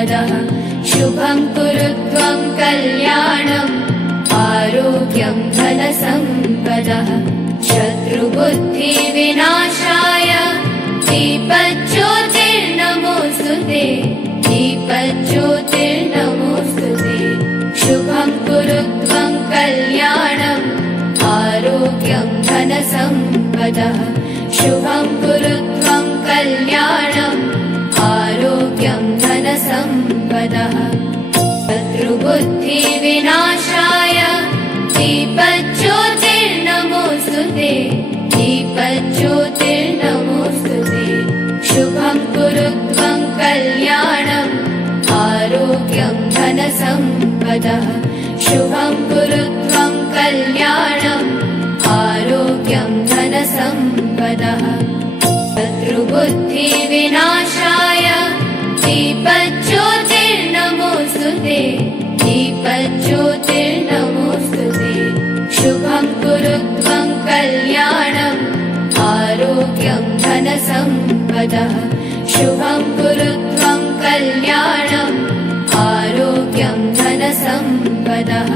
सम्पदः शुभं कुरु त्वं कल्याणम् आरोग्यं धनसम्पदः शत्रुबुद्धिविनाशाय दीपज्योतिर्नमोऽस्तुते दीपज्योतिर्नमोऽस्तुते शुभं कुरु त्वं कल्याणम् आरोग्यं धनसम्पदः शुभं कुरु त्वं कल्याणम् आरोग्यं धनसम्पदः शत्रुबुद्धिविनाशाय दीपज्योतिर्नमोऽस्तुते दीपज्योतिर्नमोऽस्तुते शुभं कुरु त्वं कल्याणम् आरोग्यं धनसम्पदः शुभं कुरु त्वं कल्याणम् आरोग्यं धनसम्पदः शत्रुबुद्धिविनाशाय दीपज्योतिर्नमोऽस्तुते दीपज्योतिर्नमोऽस्तुते शुभं कुरु त्वं कल्याणम् आरोग्यं धनसम्पदः शुभं कुरु त्वं कल्याणम् आरोग्यं धनसम्पदः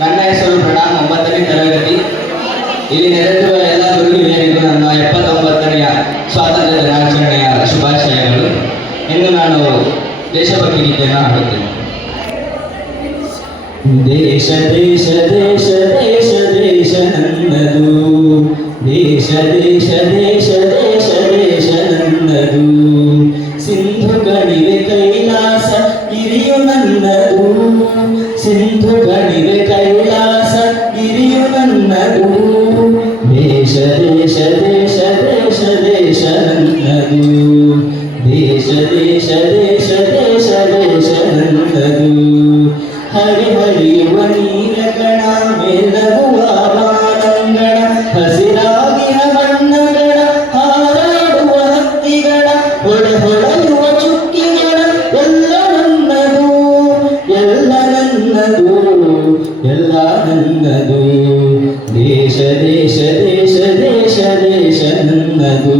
ನನ್ನ ಹೆಸರು ಪ್ರಣಾಮ್ 9ನೇ ತರಗತಿ. ಇಲ್ಲಿ ನೆರೆದಿರುವ ಎಲ್ಲ ಗುರು ಹಿರಿಯರಿಗೂ ನನ್ನ 79ನೆಯ ಸ್ವಾತಂತ್ರ್ಯ ದಿನಾಚರಣೆಯ ಶುಭಾಶಯಗಳು. ಇನ್ನು ನಾನು ದೇಶಭಕ್ತಿ ಗೀತೆಯನ್ನು ಹಾಡುತ್ತೇನೆ. ದೇಶ ದೇಶ ದೇಶ ದೇಶ ದೇಶ ನನ್ನದು ದೇಶ ದೇಶ ದೇಶ ದೇಶ ದೇಶ ನನ್ನದು ಸಿಂಧು ಕಣಿವೆ ಕೈಲಾಸ ಗಿರಿಯು ನನ್ನದು ಸಿಂಧು ಕಣಿವೆ ಕೈಲಾಸ ಗಿರಿಯು ನನ್ನದು ದೇಶ ದೇಶ ದೇಶ ದೇಶ ದೇಶ ನನ್ನದು ದೇಶ ದೇಶ ದೇಶ ದೇಶ ದೇಶ ನನ್ನದು ಹರಿ ಹರಿಯುವ ನೀಲಗಣ ಮೇಲಗುವ ಬಾನಂಗಣ ಹಸಿರಾಗಿನ ಬಣ್ಣಗಳ ಹಾರಾಡುವ ಹಕ್ಕಿಗಳ ಹೊಳೆಯುವ ಚುಕ್ಕಿಗಳ ಎಲ್ಲ ನನ್ನದು ಎಲ್ಲ ನನ್ನದು ಎಲ್ಲ ನನ್ನದು ದೇಶ ದೇಶ ದೇಶ ದೇಶ ದೇಶ ನನ್ನದು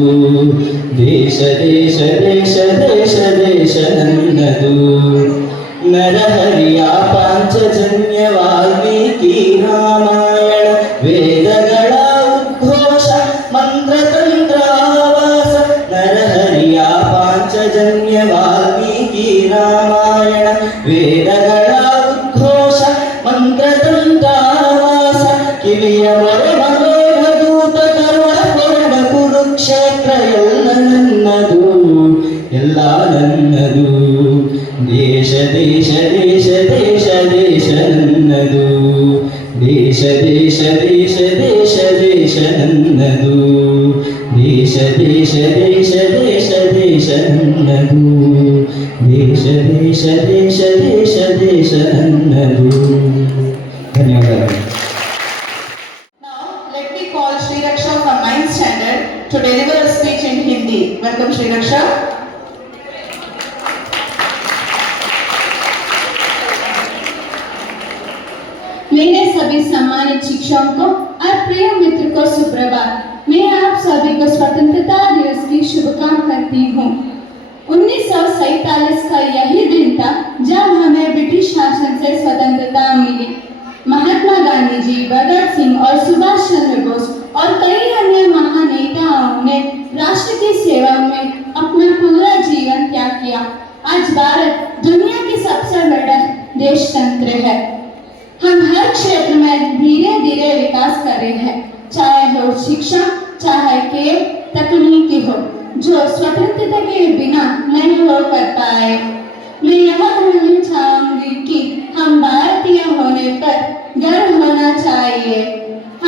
ದೇಶ ದೇಶ ದೇಶ ದೇಶ ದೇಶ ನನ್ನದು ನರಹರಿಯ ಪಾಂಚಜನ್ಯ ವಾಲ್ಮೀಕಿ ರಾಮಾಯಣ ವೇದಗಳ ಉದ್ಘೋಷ ಮಂತ್ರತಂತ್ರ ಆವಾಸ ನರಹರಿಯ ಪಾಂಚಜನ್ಯ ವಾಲ್ಮೀಕಿ ರಾಮಾಯಣ ವೇದಗಳ ಉದ್ಘೋಷ ಮಂತ್ರತಂತ್ರ ಆವಾಸ ಕಿವಿಯ ಮೊರೆ ಮಮೇಘದೂತ ಕರುಣ ಕೊರಡ ಕುರುಕ್ಷೇತ್ರ ಎಲ್ಲ ನನ್ನದು ಎಲ್ಲ ನನ್ನದು ದೇಶ ದೇಶ ದೇಶ ದೇಶ ದೇಶ ನನ್ನದು ದೇಶ ದೇಶ ದೇಶ ದೇಶ ದೇಶ ನನ್ನದು ದೇಶ ದೇಶ ದೇಶ ದೇಶ ದೇಶ ನನ್ನದು ದೇಶ ದೇಶ ದೇಶ ದೇಶ ದೇಶ ನನ್ನದು. ಧನ್ಯವಾದಗಳು. Now let me call Shri Raksha from 9th standard to deliver a speech in Hindi. Welcome Shri Raksha. मेरे सभी सम्मानित शिक्षकों को और प्रिय मित्र को सुप्रभात। मैं आप सभी को स्वतंत्रता दिवस की शुभकामनाएं करती हूँ। 1947 का यही दिन था जब हमें ब्रिटिश शासन से स्वतंत्रता मिली। महात्मा गांधी जी, भगत सिंह और सुभाष चंद्र बोस और कई अन्य महान नेताओं हम हर क्षेत्र में धीरे धीरे विकास कर रहे हैं, चाहे हो शिक्षा, चाहे खेल, तकनीकी हो, जो स्वतंत्रता के बिना नहीं हो कर पाए। मैं यह कहना चाहूंगी कि हम भारतीय होने पर गर्व होना चाहिए।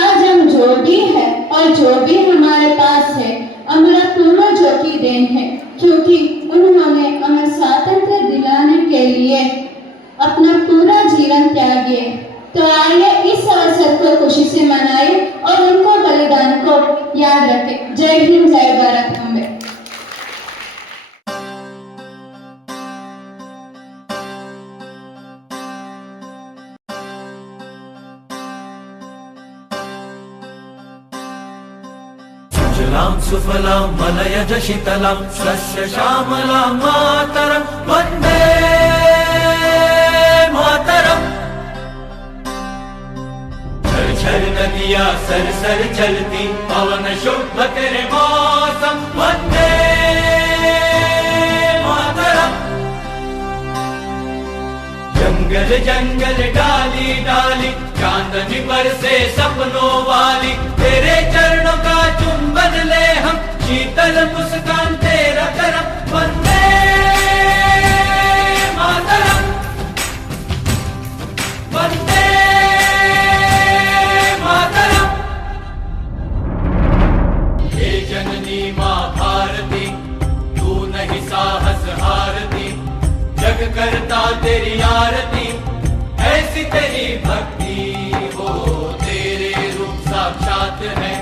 आज हम जो भी है और जो भी हमारे पास है हमारा पूर्वजों की देन है, क्योंकि उन्होंने हमें स्वातंत्र्य दिलाने के लिए अपना पूरा जीवन त्यागे। तो आइए इस अवसर को खुशी से मनाएं और उनको बलिदान को याद रखें। जय हिंद, जय भारत अम्बे। सुजलां सुफलां मलयज शीतलां शस्य श्यामलां मातरं वन्दे मातरम्। झर झर नदियाँ सर सर चलती पवन शुभ तेरे मौसम वन्दे मातरम्। जंगल जंगल डाली डाली चांदनी पर से सपनों वाली, तेरे चरणों का चुंबन ले हम, शीतल मुस्कान तेरा करम वंदे मातरम वंदे मातरम। हे जननी माँ भारती, तू नहीं साहस हारती, जग करता तेरी आरती, ऐसी तेरी भक्ति हो। तेरे रूप साक्षात है,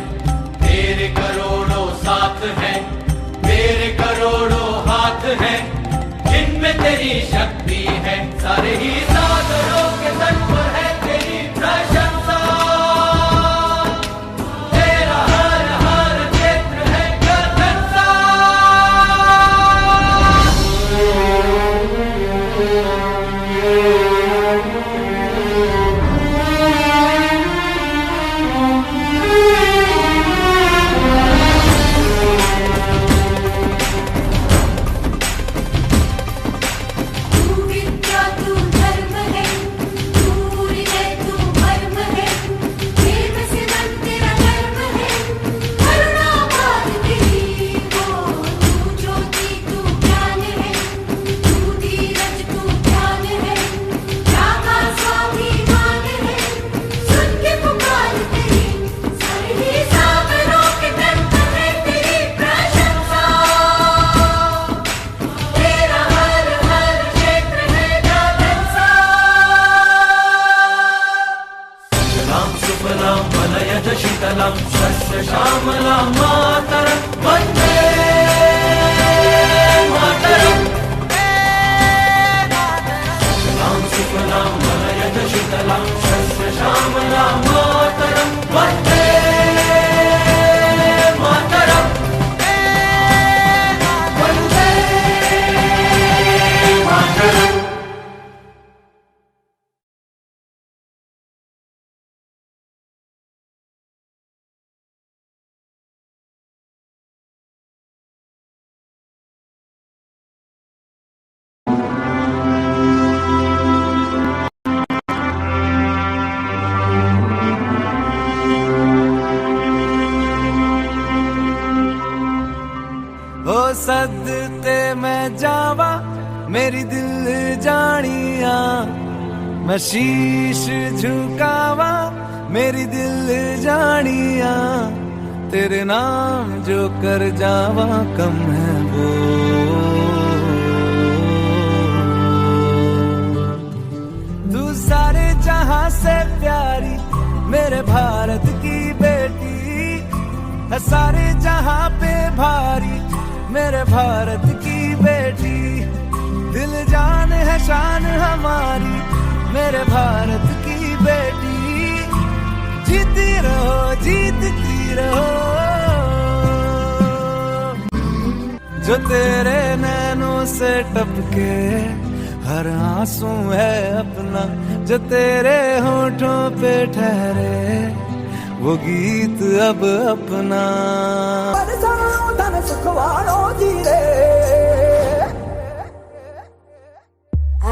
तेरे करोड़ों साथ हैं, तेरे करोड़ों हाथ हैं, जिनमें तेरी शक्ति है। सारे ही सागरों के तट पर है तेरी प्रशंसा, तेरा हर हर क्षेत्र है गगनसा। शीतलां शस्य श्यामलां मातरं वन्दे मातरम्। सुजलां सुफलां मलयज शीतलां शस्य श्यामलां मातरं वन्दे मातरम् वन्दे मातरम्। सदते मैं जावा मेरी दिल जानिया, मैं शीश झुकावा मेरी दिल जानिया, तेरे नाम जो कर जावा कम है वो। तू सारे जहां से प्यारी मेरे भारत की बेटी है, सारे जहां पे भारी मेरे भारत की बेटी। दिल जान है शान हमारी मेरे भारत की बेटी। जीती रहो जीतती रहो, जो तेरे नैनों से टपके हर आंसू है अपना, जो तेरे होठों पे ठहरे वो गीत अब अपना।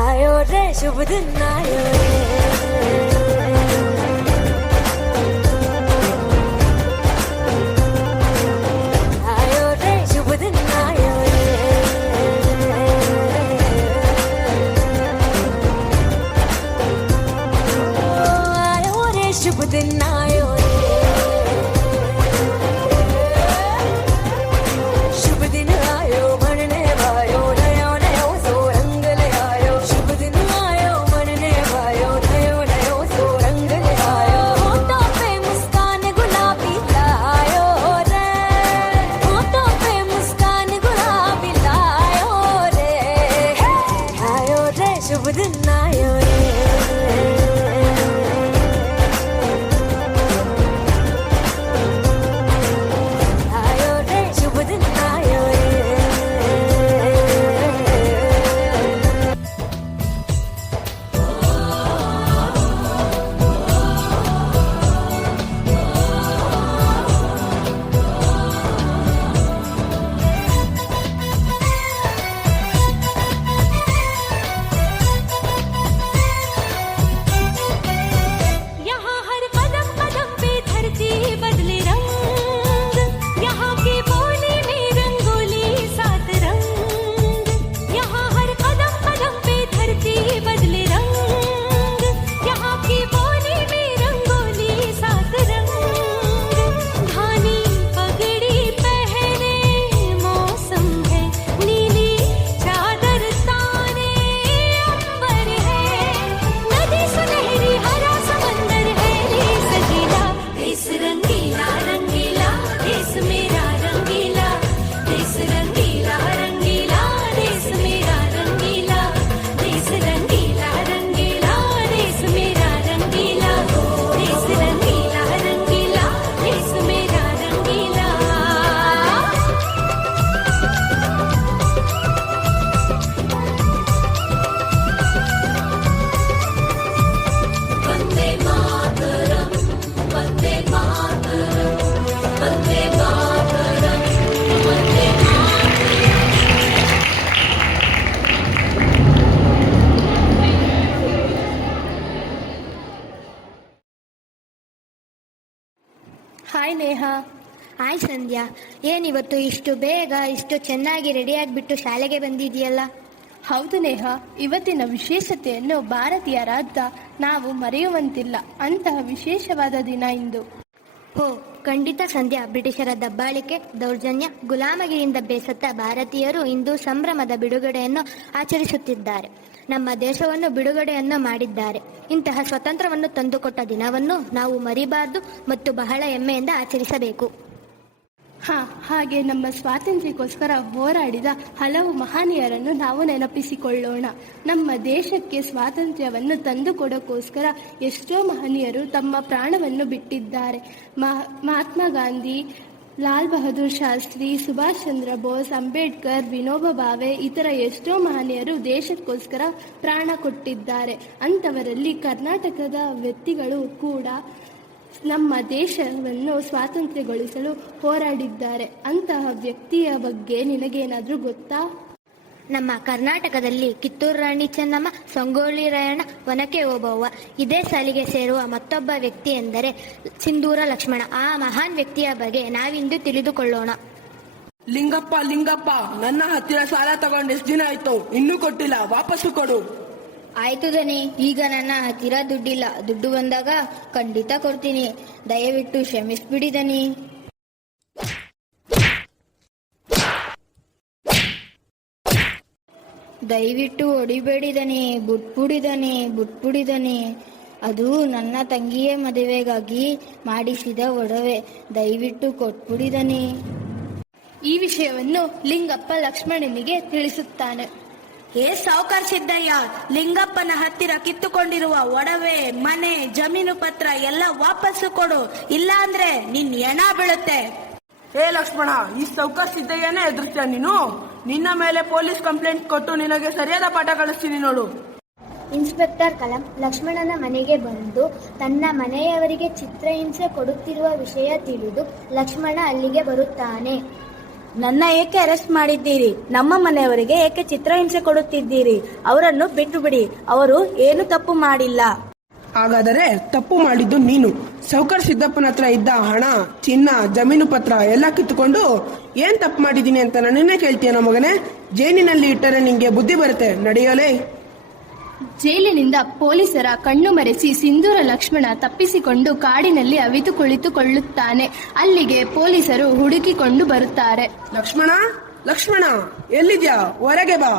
आयो रे शुभ दिन आयो रे। शुभ दिन आयो रे, शुभ दिन आयो मनने भायो, नयो नयो सो रंग ले आयो, शुभ दिन आयो मनने भायो, नयो नयो सो रंग ले आयो, होठों पे मुस्कान गुलाबी लायो रे, होठों पे मुस्कान गुलाबी लायो रे, आयो रे शुभ दिन आयो रे, आयो रे शुभ दिन आयो रे। यहाँ हर कदम कदम पे धरती बदले रंग, यहाँ की बोली में रंगोली सात रंग, यहाँ हर कदम कदम पे धरती बदले रंग, यहाँ की बोली में रंगोली सात रंग, धानी पगड़ी पहने मौसम है, नीली चादर ताने अंबर है, नदी सुनहरी हरा समंदर है, ये सजीला देश रंगीला रंगीला, देश मेरा रंगीला, देश रंगीला रंगीला, देश मेरा रंगीला, देश रंगीला रंगीला, देश मेरा रंगीला, देश रंगीला रंगीला, देश मेरा रंगीला। वंदे मातरम, वंदे मातरम, वंदे मातरम, वंदे ಹಾಯ್ ನೇಹಾ. ಹಾಯ್ ಸಂಧ್ಯಾ. ಏನಿವತ್ತು ಇಷ್ಟು ಬೇಗ ಇಷ್ಟು ಚೆನ್ನಾಗಿ ರೆಡಿಯಾಗಿಬಿಟ್ಟು ಶಾಲೆಗೆ ಬಂದಿದೆಯಲ್ಲ? ಹೌದು ನೇಹ, ಇವತ್ತಿನ ವಿಶೇಷತೆಯನ್ನು ಭಾರತೀಯರಾದ ನಾವು ಮರೆಯುವಂತಿಲ್ಲ. ಅಂತಹ ವಿಶೇಷವಾದ ದಿನ ಇಂದು. ಹೋ ಖಂಡಿತ ಸಂಧ್ಯಾ. ಬ್ರಿಟಿಷರ ದಬ್ಬಾಳಿಕೆ, ದೌರ್ಜನ್ಯ, ಗುಲಾಮಗಿರಿಯಿಂದ ಬೇಸತ್ತ ಭಾರತೀಯರು ಇಂದು ಸಂಭ್ರಮದ ಬಿಡುಗಡೆಯನ್ನು ಆಚರಿಸುತ್ತಿದ್ದಾರೆ. ನಮ್ಮ ದೇಶವನ್ನು ಬಿಡುಗಡೆಯನ್ನು ಮಾಡಿದ್ದಾರೆ. ಇಂತಹ ಸ್ವತಂತ್ರವನ್ನು ತಂದುಕೊಟ್ಟ ದಿನವನ್ನು ನಾವು ಮರಿಬಾರದು ಮತ್ತು ಬಹಳ ಹೆಮ್ಮೆಯಿಂದ ಆಚರಿಸಬೇಕು. ಹಾಗೆ ನಮ್ಮ ಸ್ವಾತಂತ್ರ್ಯಕ್ಕೋಸ್ಕರ ಹೋರಾಡಿದ ಹಲವು ಮಹನೀಯರನ್ನು ನಾವು ನೆನಪಿಸಿಕೊಳ್ಳೋಣ. ನಮ್ಮ ದೇಶಕ್ಕೆ ಸ್ವಾತಂತ್ರ್ಯವನ್ನು ತಂದುಕೊಡೋಕ್ಕೋಸ್ಕರ ಎಷ್ಟೋ ಮಹನೀಯರು ತಮ್ಮ ಪ್ರಾಣವನ್ನು ಬಿಟ್ಟಿದ್ದಾರೆ. ಮಹಾತ್ಮ ಗಾಂಧಿ, ಲಾಲ್ ಬಹದ್ದೂರ್ ಶಾಸ್ತ್ರಿ, ಸುಭಾಷ್ ಚಂದ್ರ ಬೋಸ್, ಅಂಬೇಡ್ಕರ್, ವಿನೋಬಾ ಭಾವೆ, ಇತರ ಎಷ್ಟೋ ಮಹನೀಯರು ದೇಶಕ್ಕೋಸ್ಕರ ಪ್ರಾಣ ಕೊಟ್ಟಿದ್ದಾರೆ. ಅಂಥವರಲ್ಲಿ ಕರ್ನಾಟಕದ ವ್ಯಕ್ತಿಗಳು ಕೂಡ ನಮ್ಮ ದೇಶವನ್ನು ಸ್ವಾತಂತ್ರ್ಯಗೊಳಿಸಲು ಹೋರಾಡಿದ್ದಾರೆ. ಅಂತಹ ವ್ಯಕ್ತಿಯ ಬಗ್ಗೆ ನಿನಗೇನಾದರೂ ಗೊತ್ತಾ? ನಮ್ಮ ಕರ್ನಾಟಕದಲ್ಲಿ ಕಿತ್ತೂರು ರಾಣಿ ಚೆನ್ನಮ್ಮ, ಸಂಗೊಳ್ಳಿ ರಾಯಣ್ಣ, ಒನಕೆ ಓಬವ್ವ, ಇದೇ ಸಾಲಿಗೆ ಸೇರುವ ಮತ್ತೊಬ್ಬ ವ್ಯಕ್ತಿ ಎಂದರೆ ಸಿಂಧೂರ ಲಕ್ಷ್ಮಣ. ಆ ಮಹಾನ್ ವ್ಯಕ್ತಿಯ ಬಗ್ಗೆ ನಾವಿಂದು ತಿಳಿದುಕೊಳ್ಳೋಣ. ಲಿಂಗಪ್ಪ, ನನ್ನ ಹತ್ತಿರ ಸಾಲ ತಗೊಂಡು ಎಷ್ಟು ದಿನ ಆಯ್ತು, ಇನ್ನೂ ಕೊಟ್ಟಿಲ್ಲ, ವಾಪಸ್ಸು ಕೊಡು. ಆಯ್ತು ದನಿ, ಈಗ ನನ್ನ ಹತ್ತಿರ ದುಡ್ಡಿಲ್ಲ. ದುಡ್ಡು ಬಂದಾಗ ಖಂಡಿತ ಕೊಡ್ತೀನಿ. ದಯವಿಟ್ಟು ಕ್ಷಮಿಸ್ಬಿಡಿ ದನಿ. ದಯವಿಟ್ಟು ಹೊಡಿಬೇಡಿದನಿ, ಬಿಟ್ಬಿಡಿದನಿ. ಅದು ನನ್ನ ತಂಗಿಯ ಮದುವೆಗಾಗಿ ಮಾಡಿಸಿದ ಒಡವೆ. ದಯವಿಟ್ಟು ಕೊಟ್ಬಿಡಿದನಿ. ಈ ವಿಷಯವನ್ನು ಲಿಂಗಪ್ಪ ಲಕ್ಷ್ಮಣನಿಗೆ ತಿಳಿಸುತ್ತಾನೆ. ಏ ಸಾವುಕಾರ ಸಿದ್ದಯ್ಯ, ಲಿಂಗಪ್ಪನ ಹತ್ತಿರ ಕಿತ್ತುಕೊಂಡಿರುವ ಒಡವೆ, ಮನೆ, ಜಮೀನು ಪತ್ರ ಎಲ್ಲ ವಾಪಸ್ಸು ಕೊಡು, ಇಲ್ಲ ಅಂದ್ರೆ ನಿನ್ ಹೆಣ ಬೀಳುತ್ತೆ. ಏ ಲಕ್ಷ್ಮಣ, ಈ ಸಾವುಕಾರ ಸಿದ್ದಯ್ಯನೇ ಎದುರ್ತೀಯ ನೀನು? ನಿನ್ನ ಮೇಲೆ ಪೊಲೀಸ್ ಕಂಪ್ಲೇಂಟ್ ಕೊಟ್ಟು ನಿನಗೆ ಸರಿಯಾದ ಪಾಠ ಕಳಿಸ್ತೀನಿ ನೋಡು. ಇನ್ಸ್ಪೆಕ್ಟರ್ ಕಲಾಂ ಲಕ್ಷ್ಮಣನ ಮನೆಗೆ ಬಂದು ತನ್ನ ಮನೆಯವರಿಗೆ ಚಿತ್ರಹಿಂಸೆ ಕೊಡುತ್ತಿರುವ ವಿಷಯ ತಿಳಿದು ಲಕ್ಷ್ಮಣ ಅಲ್ಲಿಗೆ ಬರುತ್ತಾನೆ. ನನ್ನ ಏಕೆ ಅರೆಸ್ಟ್ ಮಾಡಿದ್ದೀರಿ? ನಮ್ಮ ಮನೆಯವರಿಗೆ ಏಕೆ ಚಿತ್ರಹಿಂಸೆ ಕೊಡುತ್ತಿದ್ದೀರಿ? ಅವರನ್ನು ಬಿಟ್ಟು ಬಿಡಿ, ಅವರು ಏನು ತಪ್ಪು ಮಾಡಿಲ್ಲ. ಹಾಗಾದರೆ ತಪ್ಪು ಮಾಡಿದ್ದು ನೀನು. ಸಾವುಕಾರ ಸಿದ್ದಪ್ಪನ ಹತ್ರ ಇದ್ದ ಹಣ, ಚಿನ್ನ, ಜಮೀನು ಪತ್ರ ಎಲ್ಲ ಕಿತ್ತುಕೊಂಡು ಏನ್ ತಪ್ಪು ಮಾಡಿದ್ದೀನಿ ಅಂತ ನನ್ನನ್ನೇ ಕೇಳ್ತೀಯ ಮಗನೇ? ಜೈಲಿನಲ್ಲಿ ಇಟ್ಟರೆ ನಿಂಗೆ ಬುದ್ಧಿ ಬರುತ್ತೆ, ನಡೆಯಲೇ. ಜೈಲಿನಿಂದ ಪೊಲೀಸರ ಕಣ್ಣು ಮರೆಸಿ ಸಿಂಧೂರ ಲಕ್ಷ್ಮಣ ತಪ್ಪಿಸಿಕೊಂಡು ಕಾಡಿನಲ್ಲಿ ಅವಿತು ಕುಳಿತುಕೊಳ್ಳುತ್ತಾನೆ. ಅಲ್ಲಿಗೆ ಪೊಲೀಸರು ಹುಡುಕಿಕೊಂಡು ಬರುತ್ತಾರೆ. ಲಕ್ಷ್ಮಣ, ಲಕ್ಷ್ಮಣ, ಎಲ್ಲಿದ್ಯಾ? ಹೊರಗೆ ಬಾ.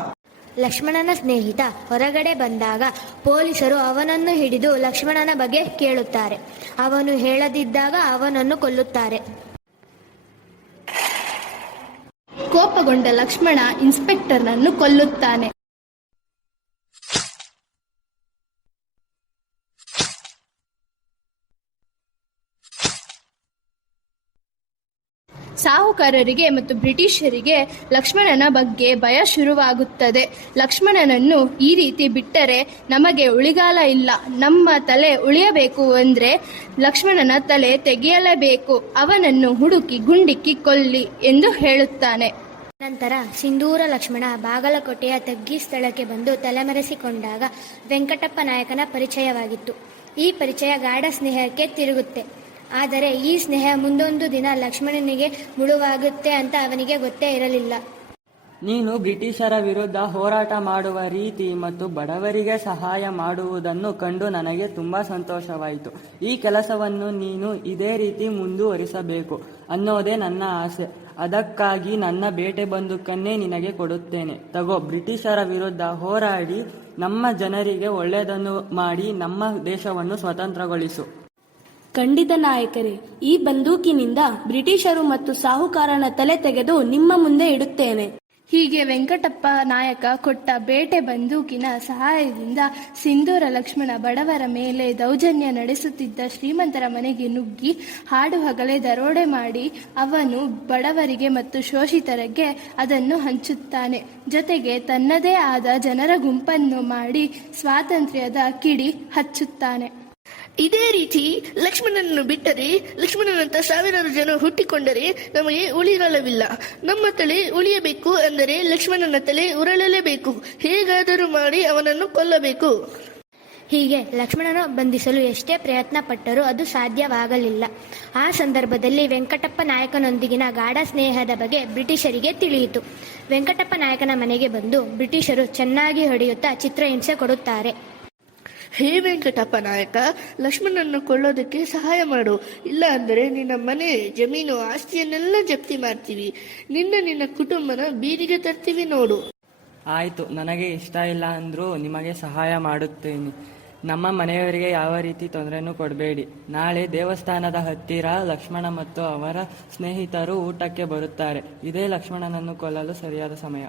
ಲಕ್ಷ್ಮಣನ ಸ್ನೇಹಿತ ಹೊರಗಡೆ ಬಂದಾಗ ಪೊಲೀಸರು ಅವನನ್ನು ಹಿಡಿದು ಲಕ್ಷ್ಮಣನ ಬಗ್ಗೆ ಕೇಳುತ್ತಾರೆ. ಅವನು ಹೇಳದಿದ್ದಾಗ ಅವನನ್ನು ಕೊಲ್ಲುತ್ತಾರೆ. ಕೋಪಗೊಂಡ ಲಕ್ಷ್ಮಣ ಇನ್ಸ್ಪೆಕ್ಟರ್ನನ್ನು ಕೊಲ್ಲುತ್ತಾನೆ. ಸಾಹುಕಾರರಿಗೆ ಮತ್ತು ಬ್ರಿಟಿಷರಿಗೆ ಲಕ್ಷ್ಮಣನ ಬಗ್ಗೆ ಭಯ ಶುರುವಾಗುತ್ತದೆ. ಲಕ್ಷ್ಮಣನನ್ನು ಈ ರೀತಿ ಬಿಟ್ಟರೆ ನಮಗೆ ಉಳಿಗಾಲ ಇಲ್ಲ, ನಮ್ಮ ತಲೆ ಉಳಿಯಬೇಕು ಅಂದರೆ ಲಕ್ಷ್ಮಣನ ತಲೆ ತೆಗೆಯಲೇಬೇಕು, ಅವನನ್ನು ಹುಡುಕಿ ಗುಂಡಿಕ್ಕಿ ಕೊಲ್ಲಿ ಎಂದು ಹೇಳುತ್ತಾನೆ. ನಂತರ ಸಿಂಧೂರ ಲಕ್ಷ್ಮಣ ಬಾಗಲಕೋಟೆಯ ತಗ್ಗಿ ಸ್ಥಳಕ್ಕೆ ಬಂದು ತಲೆಮರೆಸಿಕೊಂಡಾಗ ವೆಂಕಟಪ್ಪ ನಾಯಕನ ಪರಿಚಯವಾಗಿತ್ತು. ಈ ಪರಿಚಯ ಗಾಢ ಸ್ನೇಹಕ್ಕೆ ತಿರುಗುತ್ತೆ. ಆದರೆ ಈ ಸ್ನೇಹ ಮುಂದೊಂದು ದಿನ ಲಕ್ಷ್ಮಣನಿಗೆ ಮುಳುವಾಗುತ್ತೆ ಅಂತ ಅವನಿಗೆ ಗೊತ್ತೇ ಇರಲಿಲ್ಲ. ನೀನು ಬ್ರಿಟಿಷರ ವಿರುದ್ಧ ಹೋರಾಟ ಮಾಡುವ ರೀತಿ ಮತ್ತು ಬಡವರಿಗೆ ಸಹಾಯ ಮಾಡುವುದನ್ನು ಕಂಡು ನನಗೆ ತುಂಬ ಸಂತೋಷವಾಯಿತು. ಈ ಕೆಲಸವನ್ನು ನೀನು ಇದೇ ರೀತಿ ಮುಂದುವರಿಸಬೇಕು ಅನ್ನೋದೇ ನನ್ನ ಆಸೆ. ಅದಕ್ಕಾಗಿ ನನ್ನ ಬೇಟೆ ಬಂದೂಕನ್ನೇ ನಿನಗೆ ಕೊಡುತ್ತೇನೆ. ತಗೋ, ಬ್ರಿಟಿಷರ ವಿರುದ್ಧ ಹೋರಾಡಿ ನಮ್ಮ ಜನರಿಗೆ ಒಳ್ಳೆಯದನ್ನು ಮಾಡಿ ನಮ್ಮ ದೇಶವನ್ನು ಸ್ವತಂತ್ರಗೊಳಿಸು. ಖಂಡಿತ ನಾಯಕರೇ, ಈ ಬಂದೂಕಿನಿಂದ ಬ್ರಿಟಿಷರು ಮತ್ತು ಸಾಹುಕಾರನ ತಲೆ ತೆಗೆದು ನಿಮ್ಮ ಮುಂದೆ ಇಡುತ್ತೇನೆ. ಹೀಗೆ ವೆಂಕಟಪ್ಪ ನಾಯಕ ಕೊಟ್ಟ ಬೇಟೆ ಬಂದೂಕಿನ ಸಹಾಯದಿಂದ ಸಿಂಧೂರ ಲಕ್ಷ್ಮಣ ಬಡವರ ಮೇಲೆ ದೌರ್ಜನ್ಯ ನಡೆಸುತ್ತಿದ್ದ ಶ್ರೀಮಂತರ ಮನೆಗೆ ನುಗ್ಗಿ ಹಾಡು ಹಗಲೇ ದರೋಡೆ ಮಾಡಿ ಅವನು ಬಡವರಿಗೆ ಮತ್ತು ಶೋಷಿತರಿಗೆ ಅದನ್ನು ಹಂಚುತ್ತಾನೆ. ಜೊತೆಗೆ ತನ್ನದೇ ಆದ ಜನರ ಗುಂಪನ್ನು ಮಾಡಿ ಸ್ವಾತಂತ್ರ್ಯದ ಕಿಡಿ ಹಚ್ಚುತ್ತಾನೆ. ಇದೇ ರೀತಿ ಲಕ್ಷ್ಮಣನನ್ನು ಬಿಟ್ಟರೆ, ಲಕ್ಷ್ಮಣನಂತ ಸಾವಿರಾರು ಜನ ಹುಟ್ಟಿಕೊಂಡರೆ ನಮಗೆ ಉಳಿಗಾಲವಿಲ್ಲ. ನಮ್ಮ ತಲೆ ಉಳಿಯಬೇಕು ಅಂದರೆ ಲಕ್ಷ್ಮಣನ ತಲೆ ಉರುಳಲೇಬೇಕು. ಹೇಗಾದರೂ ಮಾಡಿ ಅವನನ್ನು ಕೊಲ್ಲಬೇಕು. ಹೀಗೆ ಲಕ್ಷ್ಮಣನ ಬಂಧಿಸಲು ಎಷ್ಟೇ ಪ್ರಯತ್ನ ಪಟ್ಟರೂ ಅದು ಸಾಧ್ಯವಾಗಲಿಲ್ಲ. ಆ ಸಂದರ್ಭದಲ್ಲಿ ವೆಂಕಟಪ್ಪ ನಾಯಕನೊಂದಿಗಿನ ಗಾಢ ಸ್ನೇಹದ ಬಗ್ಗೆ ಬ್ರಿಟಿಷರಿಗೆ ತಿಳಿಯಿತು. ವೆಂಕಟಪ್ಪ ನಾಯಕನ ಮನೆಗೆ ಬಂದು ಬ್ರಿಟಿಷರು ಚೆನ್ನಾಗಿ ಹೊಡೆಯುತ್ತಾ ಚಿತ್ರಹಿಂಸೆ ಕೊಡುತ್ತಾರೆ. ಹೇ ವೆಂಕಟಪ್ಪ ನಾಯಕ, ಲಕ್ಷ್ಮಣನನ್ನು ಕೊಳ್ಳೋದಕ್ಕೆ ಸಹಾಯ ಮಾಡು. ಇಲ್ಲ ಅಂದರೆ ನಿನ್ನ ಮನೆ, ಜಮೀನು, ಆಸ್ತಿಯನ್ನೆಲ್ಲ ಜಪ್ತಿ ಮಾಡ್ತೀವಿ. ನಿನ್ನ ಕುಟುಂಬನ ಬೀದಿಗೆ ತರ್ತೀವಿ ನೋಡು. ಆಯಿತು, ನನಗೆ ಇಷ್ಟ ಇಲ್ಲ ಅಂದರೂ ನಿಮಗೆ ಸಹಾಯ ಮಾಡುತ್ತೇನೆ. ನಮ್ಮ ಮನೆಯವರಿಗೆ ಯಾವ ರೀತಿ ತೊಂದರೆನೂ ಕೊಡಬೇಡಿ. ನಾಳೆ ದೇವಸ್ಥಾನದ ಹತ್ತಿರ ಲಕ್ಷ್ಮಣ ಮತ್ತು ಅವರ ಸ್ನೇಹಿತರು ಊಟಕ್ಕೆ ಬರುತ್ತಾರೆ. ಇದೇ ಲಕ್ಷ್ಮಣನನ್ನು ಕೊಲ್ಲಲು ಸರಿಯಾದ ಸಮಯ.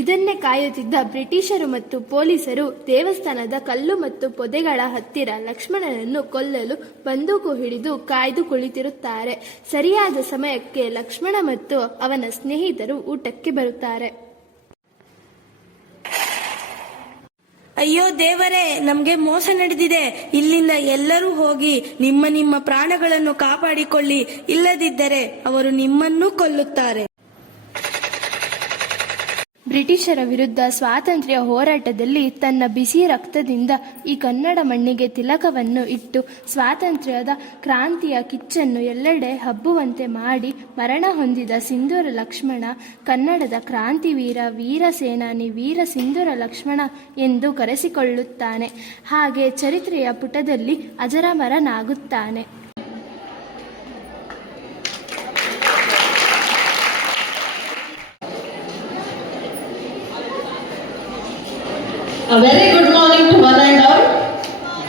ಇದನ್ನೇ ಕಾಯುತ್ತಿದ್ದ ಬ್ರಿಟಿಷರು ಮತ್ತು ಪೊಲೀಸರು ದೇವಸ್ಥಾನದ ಕಲ್ಲು ಮತ್ತು ಪೊದೆಗಳ ಹತ್ತಿರ ಲಕ್ಷ್ಮಣನನ್ನು ಕೊಲ್ಲಲು ಬಂದೂಕು ಹಿಡಿದು ಕಾಯ್ದು ಕುಳಿತಿರುತ್ತಾರೆ. ಸರಿಯಾದ ಸಮಯಕ್ಕೆ ಲಕ್ಷ್ಮಣ ಮತ್ತು ಅವನ ಸ್ನೇಹಿತರು ಊಟಕ್ಕೆ ಬರುತ್ತಾರೆ. ಅಯ್ಯೋ ದೇವರೇ, ನಮಗೆ ಮೋಸ ನಡೆದಿದೆ. ಇಲ್ಲಿಂದ ಎಲ್ಲರೂ ಹೋಗಿ ನಿಮ್ಮ ಪ್ರಾಣಗಳನ್ನು ಕಾಪಾಡಿಕೊಳ್ಳಿ, ಇಲ್ಲದಿದ್ದರೆ ಅವರು ನಿಮ್ಮನ್ನೂ ಕೊಲ್ಲುತ್ತಾರೆ. ಬ್ರಿಟಿಷರ ವಿರುದ್ಧ ಸ್ವಾತಂತ್ರ್ಯ ಹೋರಾಟದಲ್ಲಿ ತನ್ನ ಬಿಸಿ ರಕ್ತದಿಂದ ಈ ಕನ್ನಡ ಮಣ್ಣಿಗೆ ತಿಲಕವನ್ನು ಇಟ್ಟು ಸ್ವಾತಂತ್ರ್ಯದ ಕ್ರಾಂತಿಯ ಕಿಚ್ಚನ್ನು ಎಲ್ಲೆಡೆ ಹಬ್ಬುವಂತೆ ಮಾಡಿ ಮರಣ ಹೊಂದಿದ ಸಿಂಧೂರ ಲಕ್ಷ್ಮಣ ಕನ್ನಡದ ಕ್ರಾಂತಿವೀರ, ವೀರ ಸೇನಾನಿ, ವೀರ ಸಿಂಧೂರ ಲಕ್ಷ್ಮಣ ಎಂದು ಕರೆಸಿಕೊಳ್ಳುತ್ತಾನೆ. ಹಾಗೆ ಚರಿತ್ರೆಯ ಪುಟದಲ್ಲಿ ಅಜರಾಮರನಾಗುತ್ತಾನೆ. A very good morning to one and all.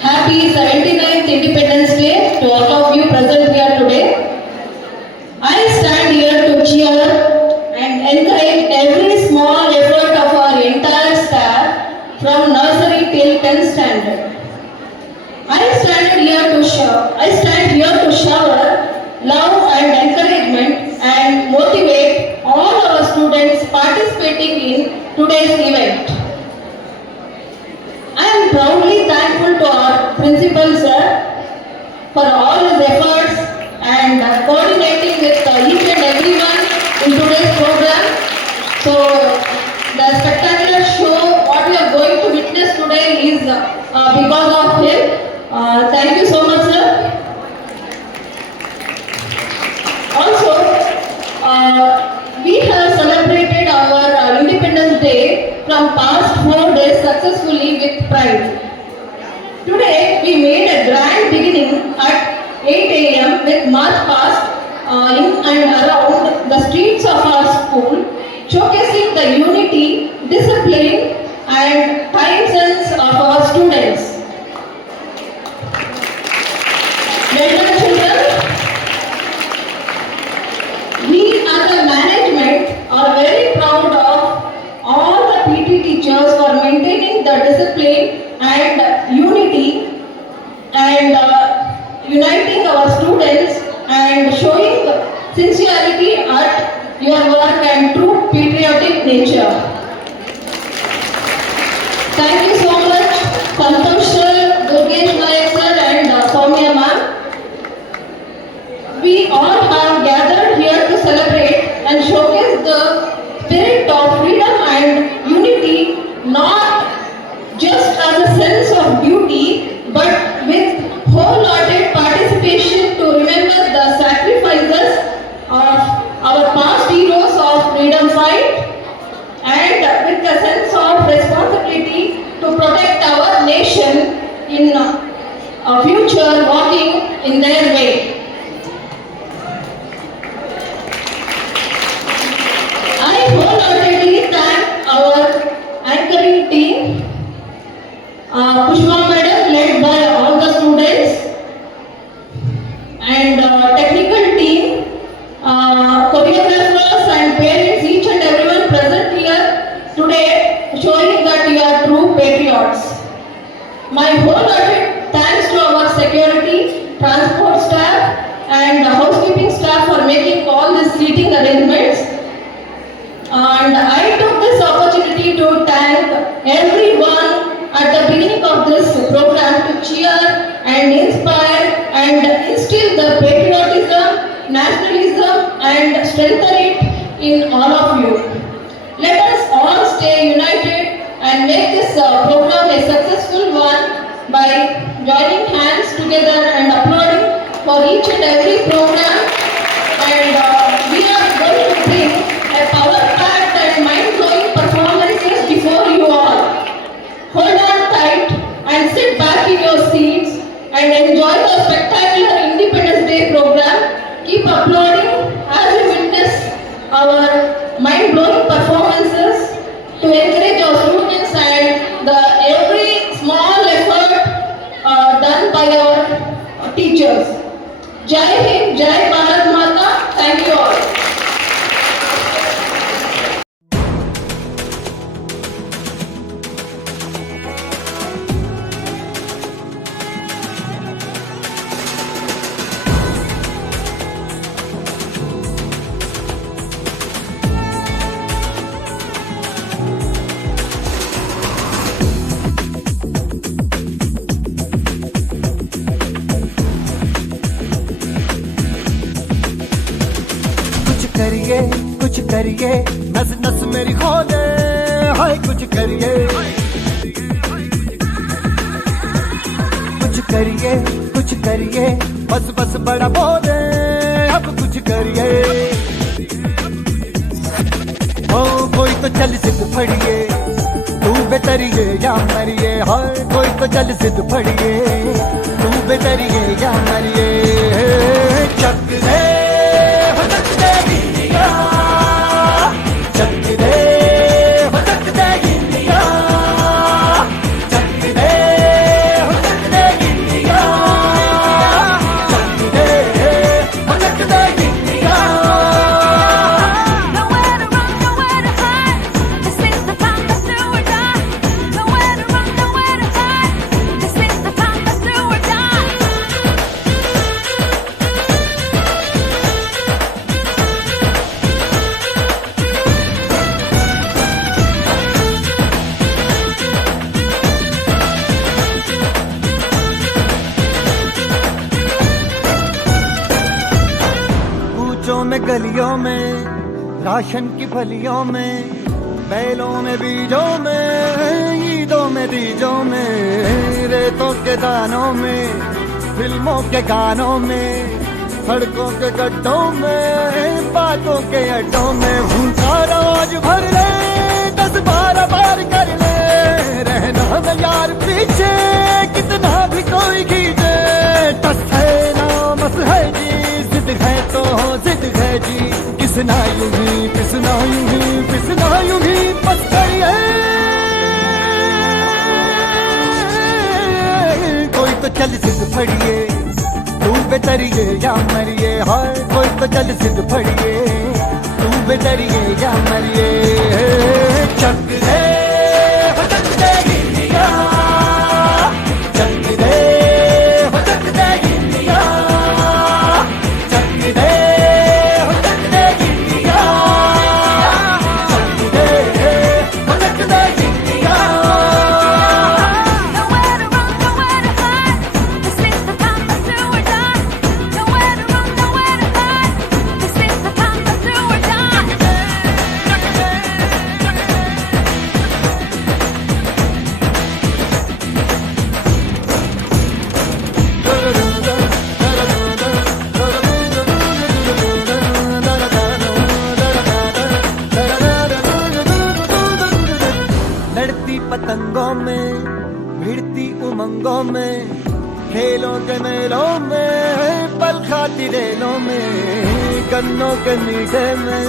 Happy 79th Independence Day to all of you present here today. I stand here to cheer and encourage every small effort of our entire staff from nursery till 10th standard. I stand here to shower love and encouragement and motivate all our students participating in today's event. I am proudly thankful to our principal sir for all his efforts and coordinating with each and everyone in today's program. So the spectacular show what we are going to witness today is because of him. Thank you so much, sir. Also, we have celebrated our Independence Day from past 4 days successfully with pride. Today we made a grand beginning at 8 a.m. with march past in and around the streets of our school, showcasing the unity, discipline and time sense of our students. Well done, children. We as a management are very proud of all the PT teachers for maintaining the discipline and unity and uniting our students and showing sincerity at your work and true patriotic nature. Thank you so much, Santosh sir, Durgesh Nayak sir and Soumya ma'am. We all have gathered here to celebrate and showcase the spirit of freedom and unity, not just as a sense of duty, but with wholehearted participation to remember the sacrifices of our past heroes of freedom fight and with a sense of responsibility to protect our nation in a future walking in their way. I wholeheartedly thank our anchoring team, Pushpa Madam led by all the students, and technical team, choreographers and parents, each and everyone present here today, showing that you are true patriots. My wholehearted thanks to our security, transport staff and housekeeping staff for making all these seating arrangements. And I took this opportunity to thank everyone at the beginning of this program to cheer and inspire and instill the patriotism, nationalism and strengthen it in all of you. Let us all stay united and make this program a successful one by joining hands together and applauding for each and every program. And we are going to bring a power-packed and mind-blowing performances before you all. Hold on tight and sit back in your seats and enjoy the spectacular Independence Day program. Keep applauding as you witness our mind-blowing performances to encourage our students and the every small effort done by our teachers. Jai Hind, Jai Bharat Mata. Thank you all. कुछ करिए नस नस मेरी खोले हाय कुछ करिए बस बस बड़ा बोले अब कुछ करिए ओ कोई तो चल सिद्ध फड़िए तू बेतरिए या मरिए हाय कोई तो चल सिद्ध फड़िए तू बेतरिए या मरिए चक दे में गलियों में राशन की फलियों में बैलों में बीजों में ईदों में दीजों में रेतों के दानों में फिल्मों के गानों में सड़कों के गड्ढों में बातों के अड्डों में भूखा रोज भर ले 10-12 बार कर ले रहना न यार पीछे कितना भी कोई खींचे, टस है ना मस है जी, जिद है तो जिद है जी, किसना यूं ही पिसना यूं ही पिसना यूं ही बस करिए। कोई तो चल जिद फड़िए, तू बेतरिए या मरिए, हाय कोई तो चल जिद फड़िए, तू बेतरिए या मरिए। चक दे हो चक दे इंडिया, चक दे हो चक दे इंडिया, चक दे हो चक दे इंडिया, चक दे हो चक दे India. Nowhere to run, nowhere to hide. This is the time to do or die. Nowhere to run, nowhere to hide. This is the time to do or die. लड़ती पतंगों में, भिड़ती उमंगों में, खेलों के मेलों में, पल खाती रेलों में, गन्नों के मीठे में,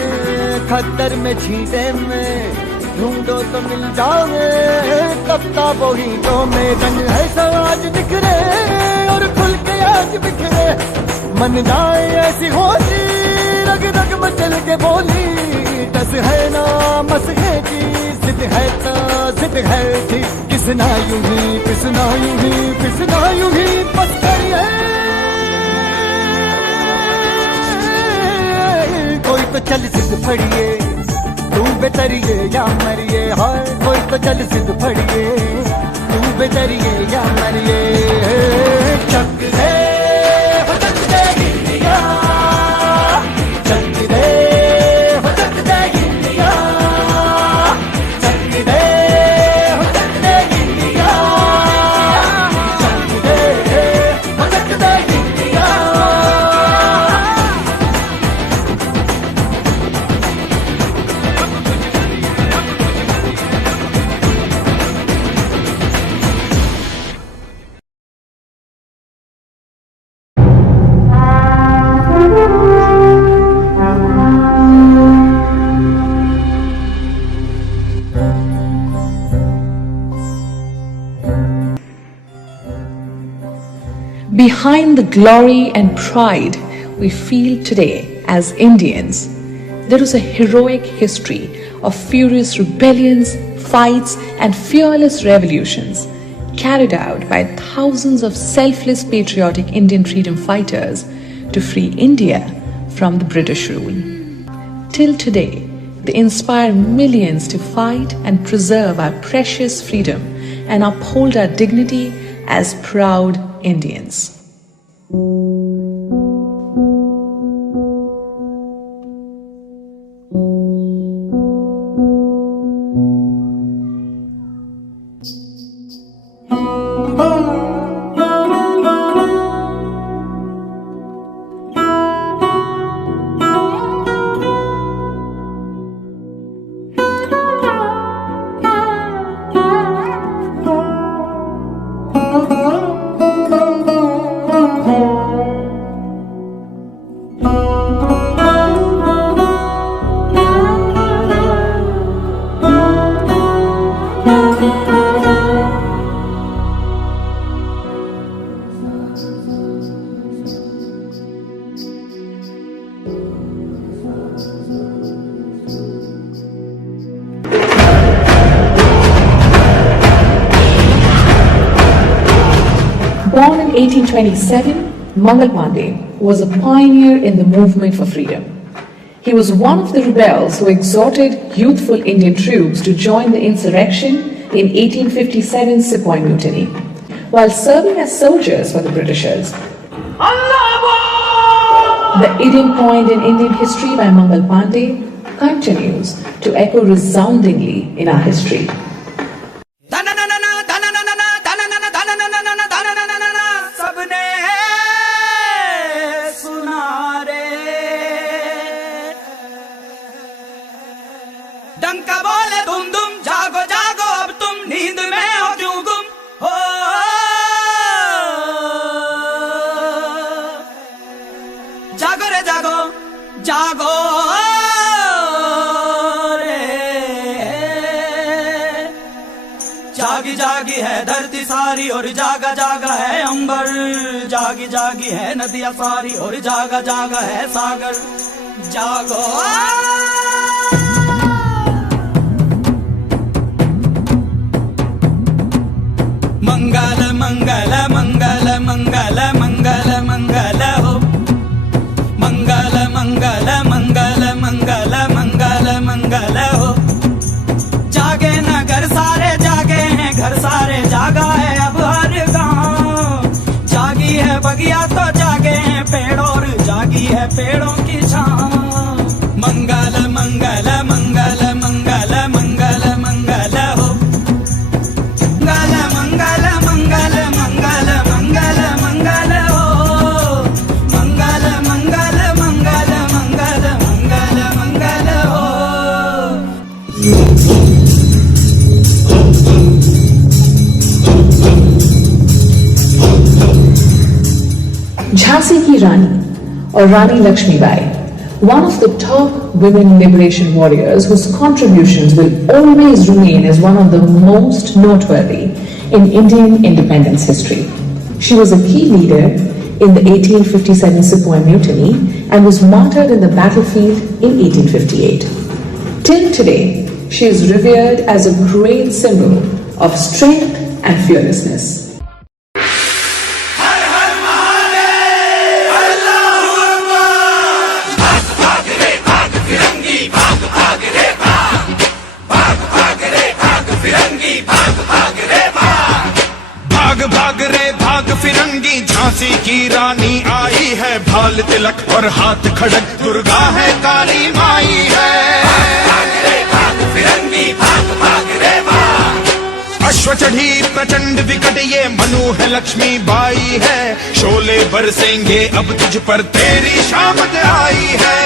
खद्दर में छींटे में, ढूंढो तो मिल जाओगे तफ्ताबों हीटों में। रंग है सब आज बिखरे और खुल के आज बिखरे, मन जाए ऐसी होली, रग रग मचल के बोली, टस है ना मस है जी, जिद है तो जिद है जी, किसना यूं ही पिसना यूं ही पिसना यूं ही बस करिए। कोई तो चल जिद फड़िए, तू बेतरिए या मरिए, हाय कोई तो चल जिद फड़िए, तू बेतरिए या मरिए। चक दे हो चक दे इंडिया, चक दे हो चक दे इंडिया, चक दे हो चक दे इंडिया, चक दे हो चक दे India. Behind the glory and pride we feel today as Indians, there is a heroic history of furious rebellions, fights, and fearless revolutions carried out by thousands of selfless patriotic Indian freedom fighters to free India from the British rule. Till today, they inspire millions to fight and preserve our precious freedom and uphold our dignity as proud Indians. Born in 1827, Mangal Pandey was a pioneer in the movement for freedom. He was one of the rebels who exhorted youthful Indian troops to join the insurrection in 1857 Sepoy Mutiny, while serving as soldiers for the Britishers. The idiom coined in Indian history by Mangal Pandey continues to echo resoundingly in our history. डंका बोले धुम धुम, जागो जागो अब तुम नींद में हो जागो जागो रे, जागी जागी है धरती सारी और जागा जागा है अंबर, जागी जागी है नदियां सारी और जागा जागा है सागर। जागो मंगल मंगल मंगल मंगल मंगल मंगल हो, मंगल मंगल मंगल मंगल मंगल मंगल हो। जागे नगर सारे जागे हैं घर सारे जागा है अब हर गांव, जागी है बगिया तो जागे हैं पेड़ और जागी है पेड़ों की छांव। मंगल मंगल मंगल मंगल मंगल मंगल हो, मंगल मंगल मंगल मंगल मंगल मंगल हो, मंगल मंगल मंगल मंगल मंगल मंगल हो। Jhansi Ki Rani or Rani Lakshmibai, one of the top women liberation warriors whose contributions will always remain as one of the most noteworthy in Indian independence history. She was a key leader in the 1857 Sepoy Mutiny and was martyred in the battlefield in 1858. Till today, she is revered as a great symbol of strength and fearlessness. फिरंगी झांसी की रानी आई है, भाल तिलक और हाथ खड़क दुर्गा है काली माई है। अश्व चढ़ी प्रचंड विकट ये मनु है लक्ष्मी बाई है, शोले बरसेंगे अब तुझ पर तेरी शामत आई है।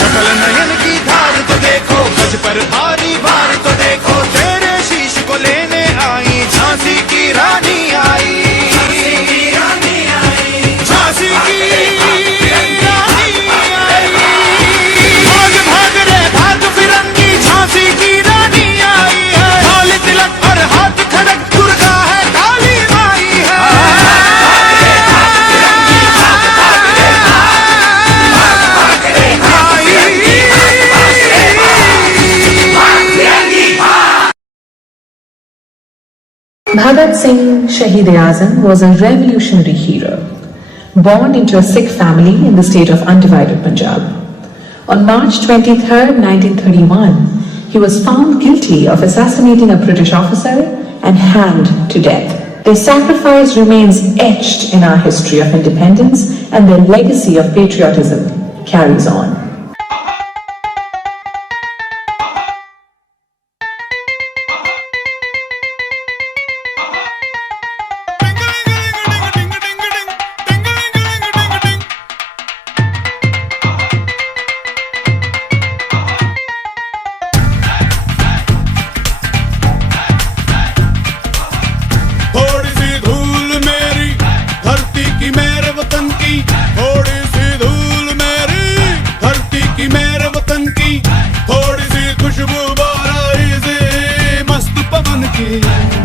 शकल नयन की धार तो देखो गज पर भारी भार तो देखो, तेरे शीश को लेने आई झांसी की रानी आई, झांसी की रानी आई। भाग भाग रे भाग फिरंगी झांसी की रानी आई है, भाल तिलक और हाथ खड़क दुर्गा है काली माई है। Bhagat Singh Shaheed-e-Azam was a revolutionary hero, born into a Sikh family in the state of undivided Punjab. On March 23, 1931, he was found guilty of assassinating a British officer and hanged to death. Their sacrifice remains etched in our history of independence, and their legacy of patriotism carries on.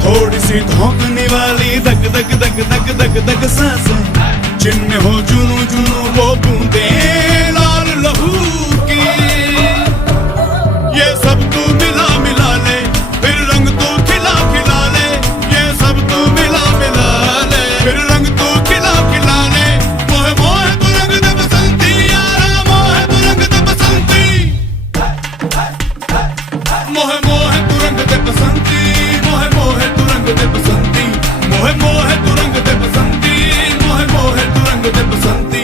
थोड़ी सी धोखने वाली दग दग दग दग दग दग सांसें, जिनमें हो जुनू जुनू वो बूंदे लाल लहू की। ये सब तू मिला मिला ले, फिर रंग तू खिला खिला ले, ये सब तू मिला मिला ले, फिर रंग तू खिला खिला ले। मोहे मोहे तू रंग दे बसंती यारा, मोहे तू रंग दे बसंती, मोहे मोहे तू रंग दे बसंती, मोहे मोहे तू रंग दे बसंती, मोहे मोहे तू रंग दे बसंती, मोहे मोहे तू रंग दे बसंती।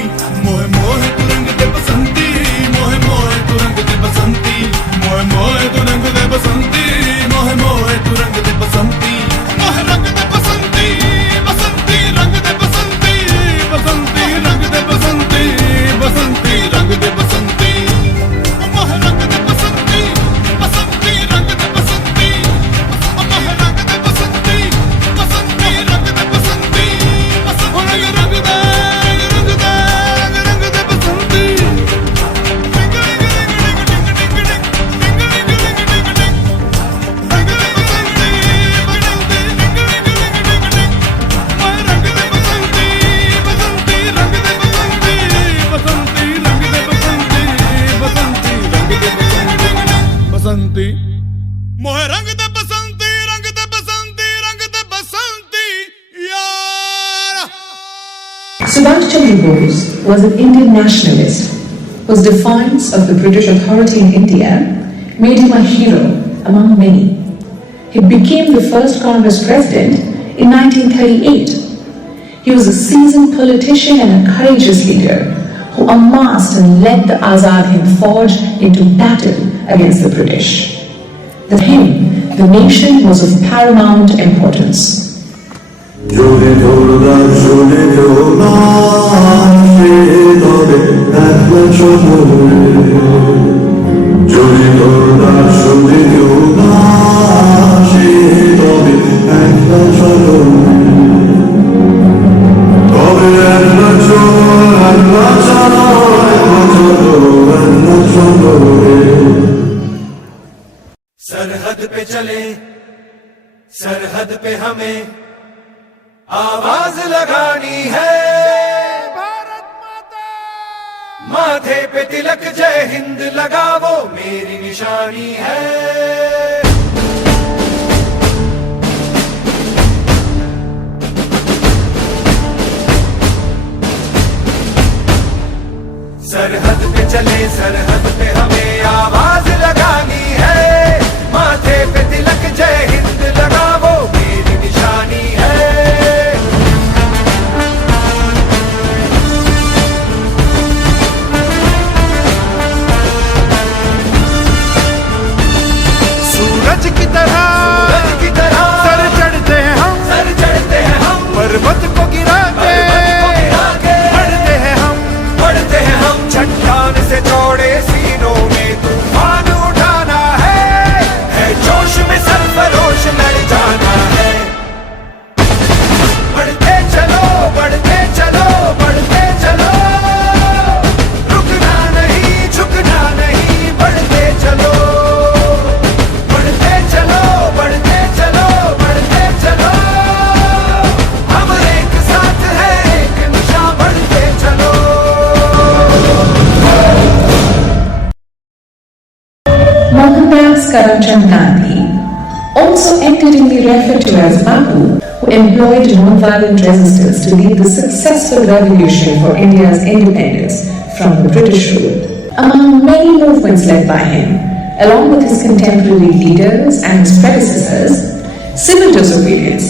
Subhash Chandra Bose was an Indian nationalist whose defiance of the British authority in India made him a hero among many. He became the first Congress president in 1938. He was a seasoned politician and a courageous leader who amassed and led the Azad Hind Fauj into battle against the British. To him, the nation was of paramount importance. सरहद पे चले, सरहद पे हमें आवाज लगानी है। भारत माता, माथे पे तिलक जय हिंद लगावो मेरी निशानी है। सरहद पे चले, सरहद पे हमें आवाज लगानी है। माथे पे तिलक जय हिंद लगावो मेरी निशानी है। सूरज की तरह सर चढ़ते हैं हम, पर्वत को गिराते बढ़ते हैं हम। चट्टान से चौड़े सीनों में तूफान उठाना है जोश में सरफरोश लड़ जाना है। बढ़ते चलो, बढ़ते चलो, बढ़ते चलो, रुकना नहीं, झुकना नहीं, बढ़ते चलो, बढ़ते चलो, बढ़ते चलो, बढ़ते चलो। हम एक साथ हैं, एक निशान, बढ़ते चलो। Mohandas Karamchand Gandhi, also entittingly referred to as Bapu, who employed non-violent resistance to lead the successful revolution for India's independence from the British rule. Among many movements led by him, along with his contemporary leaders and his predecessors, civil disobedience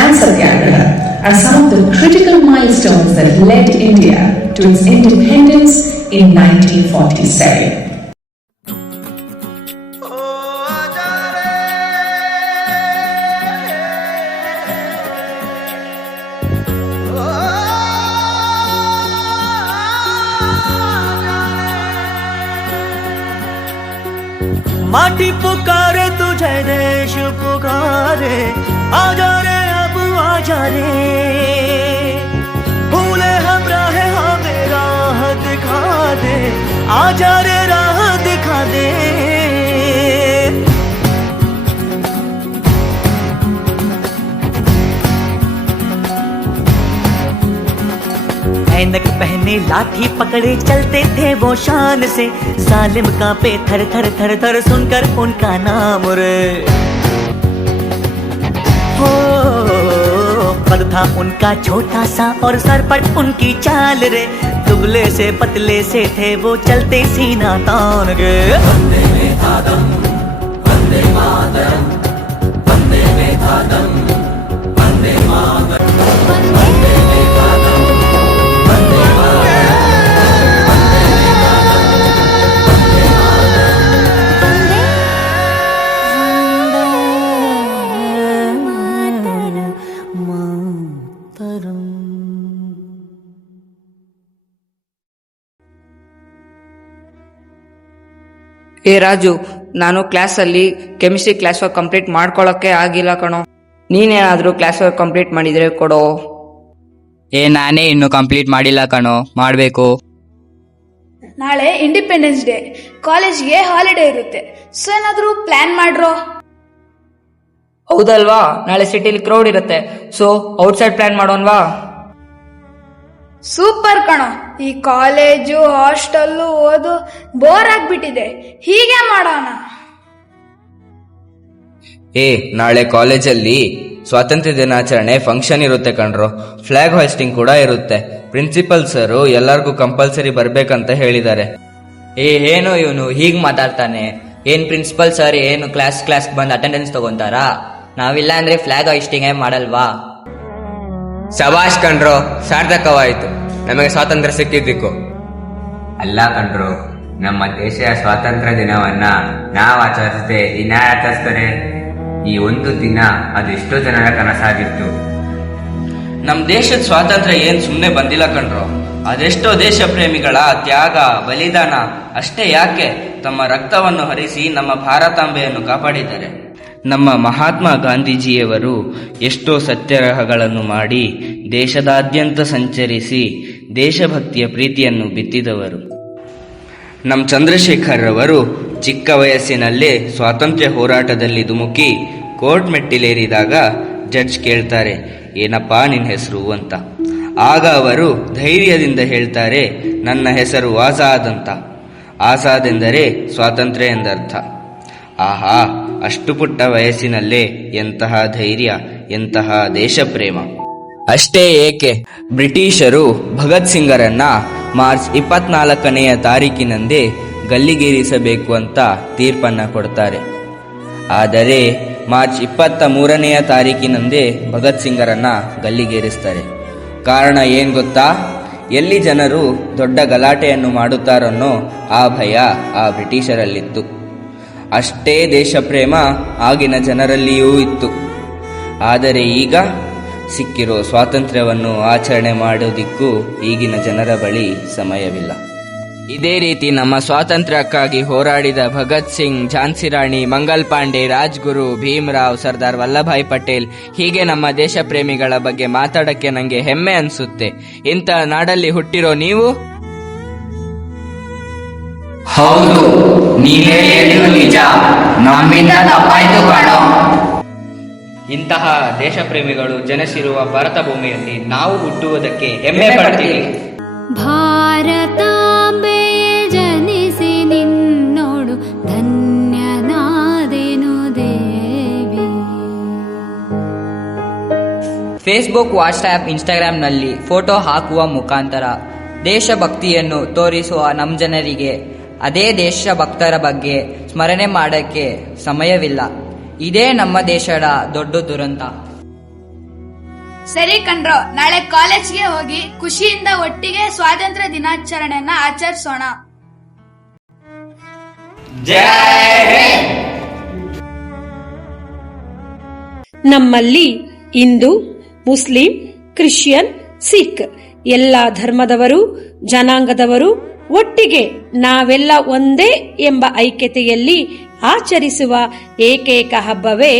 and satyagraha are some of the critical milestones that led India to its independence in 1947. माटी पुकारे तुझे, देश पुकारे, आजा रे अब आजा रे। भूले हम राह, हमें राह दिखा दे, आजा रे राह दिखा दे। ऐनक पहने लाठी पकड़े चलते थे वो शान से, जालिम कांपे थर थर थर थर सुनकर उनका नाम रे। हो पद था उनका छोटा सा और सर पर उनकी चाल रे, दुबले से पतले से थे वो चलते सीना तान के। बंदे में था दम, बंदे मातरम, बंदे में था दम, बंदे मातरम, बंदे में था दम, बंदे मातरम, बंदे में था दम, बंदे मातरम। ಏ ರಾಜು, ನಾನು ಕ್ಲಾಸಲ್ಲಿ ಕೆಮಿಸ್ಟ್ರಿ ಕ್ಲಾಸ್ ವರ್ಕ್ ಕಂಪ್ಲೀಟ್ ಮಾಡ್ಕೊಳ್ಳೋಕ್ಕೆ ಆಗಿಲ್ಲ ಕಣೋ. ನೀನೇನಾದರೂ ಕ್ಲಾಸ್ ವರ್ಕ್ ಕಂಪ್ಲೀಟ್ ಮಾಡಿದರೆ ಕೊಡೋ. ನಾನೇ ಇನ್ನು ಕಂಪ್ಲೀಟ್ ಮಾಡಿಲ್ಲ ಕಣೋ, ಮಾಡಬೇಕು. ನಾಳೆ ಇಂಡಿಪೆಂಡೆನ್ಸ್ ಡೇ, ಕಾಲೇಜ್ಗೆ ಹಾಲಿಡೇ ಇರುತ್ತೆ, ಸೊ ಏನಾದರೂ ಪ್ಲಾನ್ ಮಾಡ್ರೋ. ಹೌದಲ್ವಾ, ನಾಳೆ ಸಿಟಿಲಿ ಕ್ರೌಡ್ ಇರುತ್ತೆ, ಸೊ ಔಟ್ಸೈಡ್ ಪ್ಲಾನ್ ಮಾಡೋಣವಾ? ಸೂಪರ್ ಕಣೋ, ಈ ಕಾಲೇಜು ಹಾಸ್ಟೆಲ್ಲು ಓದು ಬೋರ್ ಆಗ್ಬಿಟ್ಟಿದೆ, ಹೀಗೆ ಮಾಡೋಣ. ನಾಳೆ ಕಾಲೇಜಲ್ಲಿ ಸ್ವಾತಂತ್ರ್ಯ ದಿನಾಚರಣೆ ಫಂಕ್ಷನ್ ಇರುತ್ತೆ ಕಣ್ರು. ಫ್ಲಾಗ್ ಹಾಯ್ಸ್ಟಿಂಗ್ ಕೂಡ ಇರುತ್ತೆ. ಪ್ರಿನ್ಸಿಪಲ್ ಸರ್ ಎಲ್ಲರಿಗೂ ಕಂಪಲ್ಸರಿ ಬರ್ಬೇಕಂತ ಹೇಳಿದ್ದಾರೆ. ಏನು ಇವನು ಹೀಗ್ ಮಾತಾಡ್ತಾನೆ? ಏನ್ ಪ್ರಿನ್ಸಿಪಲ್ ಸರ್ ಏನು ಕ್ಲಾಸ್ ಬಂದು ಅಟೆಂಡೆನ್ಸ್ ತಗೊಂತಾರಾ? ನಾವಿಲ್ಲ ಅಂದ್ರೆ ಫ್ಲಾಗ್ ಹಾಯ್ಸ್ಟಿಂಗ್ ಮಾಡಲ್ವಾ? ಸಭಾಷ್ ಕಣ್ರು, ಸಾರ್ಥಕವಾಯಿತು, ನಮಗೆ ಸ್ವಾತಂತ್ರ್ಯ ಸಿಕ್ಕಿದ್ದಕ್ಕೂ. ಅಲ್ಲ ಕಣ್ರು, ನಮ್ಮ ದೇಶದ ಸ್ವಾತಂತ್ರ್ಯ ದಿನವನ್ನ ನಾವು ಆಚರಿಸದೆ ಇನ್ಯಾರು ಆಚರಿಸ್ತಾರೆ? ಈ ಒಂದು ದಿನ ಅದೆಷ್ಟೋ ಜನರ ಕನಸಾಗಿತ್ತು. ನಮ್ ದೇಶದ ಸ್ವಾತಂತ್ರ್ಯ ಏನ್ ಸುಮ್ನೆ ಬಂದಿಲ್ಲ ಕಣ್ರು. ಅದೆಷ್ಟೋ ದೇಶ ಪ್ರೇಮಿಗಳ ತ್ಯಾಗ ಬಲಿದಾನ ಅಷ್ಟೇ ಯಾಕೆ ತಮ್ಮ ರಕ್ತವನ್ನು ಹರಿಸಿ ನಮ್ಮ ಭಾರತಾಂಬೆಯನ್ನು ಕಾಪಾಡಿದ್ದಾರೆ. ನಮ್ಮ ಮಹಾತ್ಮ ಗಾಂಧೀಜಿಯವರು ಎಷ್ಟೋ ಸತ್ಯಾಗ್ರಹಗಳನ್ನು ಮಾಡಿ ದೇಶದಾದ್ಯಂತ ಸಂಚರಿಸಿ ದೇಶಭಕ್ತಿಯ ಪ್ರೀತಿಯನ್ನು ಬಿತ್ತಿದವರು. ನಮ್ಮ ಚಂದ್ರಶೇಖರ್ ರವರು ಚಿಕ್ಕ ವಯಸ್ಸಿನಲ್ಲೇ ಸ್ವಾತಂತ್ರ್ಯ ಹೋರಾಟದಲ್ಲಿ ಧುಮುಕಿ ಕೋರ್ಟ್ ಮೆಟ್ಟಿಲೇರಿದಾಗ ಜಡ್ಜ್ ಕೇಳ್ತಾರೆ, ಏನಪ್ಪಾ ನಿನ್ನ ಹೆಸರು ಅಂತ. ಆಗ ಅವರು ಧೈರ್ಯದಿಂದ ಹೇಳ್ತಾರೆ, ನನ್ನ ಹೆಸರು ಆಜಾದ್ ಅಂತ. ಆಜಾದ್ ಎಂದರೆ ಸ್ವಾತಂತ್ರ್ಯ ಎಂದರ್ಥ. ಆಹಾ, ಅಷ್ಟು ಪುಟ್ಟ ವಯಸ್ಸಿನಲ್ಲೇ ಎಂತಹ ಧೈರ್ಯ, ಎಂತಹ ದೇಶಪ್ರೇಮ. ಅಷ್ಟೇ ಏಕೆ, ಬ್ರಿಟಿಷರು ಭಗತ್ ಸಿಂಗರನ್ನ ಮಾರ್ಚ್ 24ನೆಯ ತಾರೀಕಿನಂದೇ ಗಲ್ಲಿಗೇರಿಸಬೇಕು ಅಂತ ತೀರ್ಪನ್ನ ಕೊಡ್ತಾರೆ. ಆದರೆ ಮಾರ್ಚ್ 23ನೆಯ ತಾರೀಕಿನಂದೇ ಭಗತ್ ಸಿಂಗರನ್ನ ಗಲ್ಲಿಗೇರಿಸ್ತಾರೆ. ಕಾರಣ ಏನ್ ಗೊತ್ತಾ? ಎಲ್ಲಿ ಜನರು ದೊಡ್ಡ ಗಲಾಟೆಯನ್ನು ಮಾಡುತ್ತಾರನ್ನೋ ಆ ಭಯ ಆ ಬ್ರಿಟಿಷರಲ್ಲಿತ್ತು. ಅಷ್ಟೇ ದೇಶಪ್ರೇಮ ಆಗಿನ ಜನರಲ್ಲಿಯೂ ಇತ್ತು. ಆದರೆ ಈಗ ಸಿಕ್ಕಿರೋ ಸ್ವಾತಂತ್ರ್ಯವನ್ನು ಆಚರಣೆ ಮಾಡೋದಿಕ್ಕೂ ಈಗಿನ ಜನರ ಬಳಿ ಸಮಯವಿಲ್ಲ. ಇದೇ ರೀತಿ ನಮ್ಮ ಸ್ವಾತಂತ್ರ್ಯಕ್ಕಾಗಿ ಹೋರಾಡಿದ ಭಗತ್ ಸಿಂಗ್, ಝಾನ್ಸಿ ರಾಣಿ, ಮಂಗಲ್ ಪಾಂಡೆ, ರಾಜ್ಗುರು, ಭೀಮ್ರಾವ್, ಸರ್ದಾರ್ ವಲ್ಲಭಾಯ್ ಪಟೇಲ್, ಹೀಗೆ ನಮ್ಮ ದೇಶ ಪ್ರೇಮಿಗಳ ಬಗ್ಗೆ ಮಾತಾಡಕ್ಕೆ ನಂಗೆ ಹೆಮ್ಮೆ ಅನ್ಸುತ್ತೆ. ಇಂಥ ನಾಡಲ್ಲಿ ಹುಟ್ಟಿರೋ ನೀವು. ಹೌದು, ನೀವೇ ಹೇಳಿದ್ರು ನಿಜ, ನಮ್ಮಿಂದ ತಪ್ಪಾಯ್ತು ಕಾಣೋ. ಇಂತಹ ದೇಶ ಪ್ರೇಮಿಗಳು ಜನಿಸಿರುವ ಭಾರತ ಭೂಮಿಯಲ್ಲಿ ನಾವು ಹುಟ್ಟುವುದಕ್ಕೆ ಹೆಮ್ಮೆ ಪಡ್ತೀವಿ. ಭಾರತಾಂಬೆಯೇ ಜನಿಸಿ ನಿನ್ನೋಡು ಧನ್ಯನಾದೆನು ದೇವಿ. ಫೇಸ್ಬುಕ್, ವಾಟ್ಸ್ಆ್ಯಪ್, ಇನ್ಸ್ಟಾಗ್ರಾಂನಲ್ಲಿ ಫೋಟೋ ಹಾಕುವ ಮುಖಾಂತರ ದೇಶಭಕ್ತಿಯನ್ನು ತೋರಿಸುವ ನಮ್ಮ ಜನರಿಗೆ ಅದೇ ದೇಶಭಕ್ತರ ಬಗ್ಗೆ ಸ್ಮರಣೆ ಮಾಡೋಕ್ಕೆ ಸಮಯವಿಲ್ಲ. ಇದೇ ನಮ್ಮ ದೇಶದ ದೊಡ್ಡ ದುರಂತ. ಸರಿ ಕಣ್ರೋ, ನಾಳೆ ಕಾಲೇಜ್ಗೆ ಹೋಗಿ ಖುಷಿಯಿಂದ ಒಟ್ಟಿಗೆ ಸ್ವಾತಂತ್ರ್ಯ ದಿನಾಚರಣೆಯನ್ನ ಆಚರಿಸೋಣ. ನಮ್ಮಲ್ಲಿ ಹಿಂದೂ, ಮುಸ್ಲಿಂ, ಕ್ರಿಶ್ಚಿಯನ್, ಸಿಖ್ ಎಲ್ಲ ಧರ್ಮದವರು, ಜನಾಂಗದವರು ಒಟ್ಟಿಗೆ ನಾವೆಲ್ಲ ಒಂದೇ ಎಂಬ ಐಕ್ಯತೆಯಲ್ಲಿ ಆಚರಿಸುವ ಏಕೈಕ ಹಬ್ಬವೇ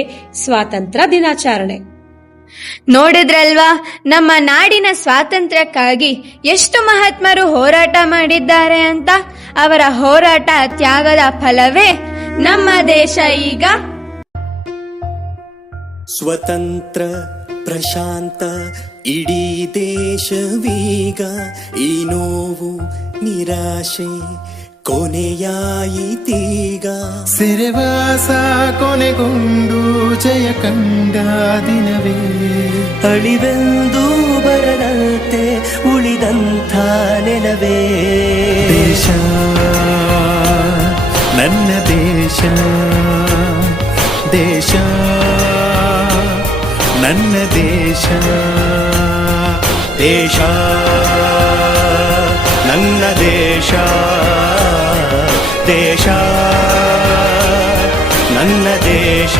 ಸ್ವಾತಂತ್ರ್ಯ ದಿನಾಚರಣೆ. ನೋಡಿದ್ರಲ್ವಾ, ನಮ್ಮ ನಾಡಿನ ಸ್ವಾತಂತ್ರ್ಯಕ್ಕಾಗಿ ಎಷ್ಟು ಮಹಾತ್ಮರು ಹೋರಾಟ ಮಾಡಿದ್ದಾರೆ ಅಂತ. ಅವರ ಹೋರಾಟ ತ್ಯಾಗದ ಫಲವೇ ನಮ್ಮ ದೇಶ ಈಗ ಸ್ವತಂತ್ರ ಪ್ರಶಾಂತ. ಇಡೀ ದೇಶವೀಗ ಈ ನೋವು ನಿರಾಶೆ ಕೊನೆಯಾಯಿತೀಗ. ಸಿರಿವಾಸ ಕೊನೆಗೊಂಡು ಜಯ ಕಂಡ ದಿನವೇ, ಅಳಿವೆಂದು ಬರದಂತೆ ಉಳಿದಂಥ ನೆನವೇ. ದೇಶ ನನ್ನ ದೇಶ, ದೇಶ ನನ್ನ ದೇಶ, ದೇಶ ನನ್ನ ದೇಶ, ದೇಶ ನನ್ನ ದೇಶ.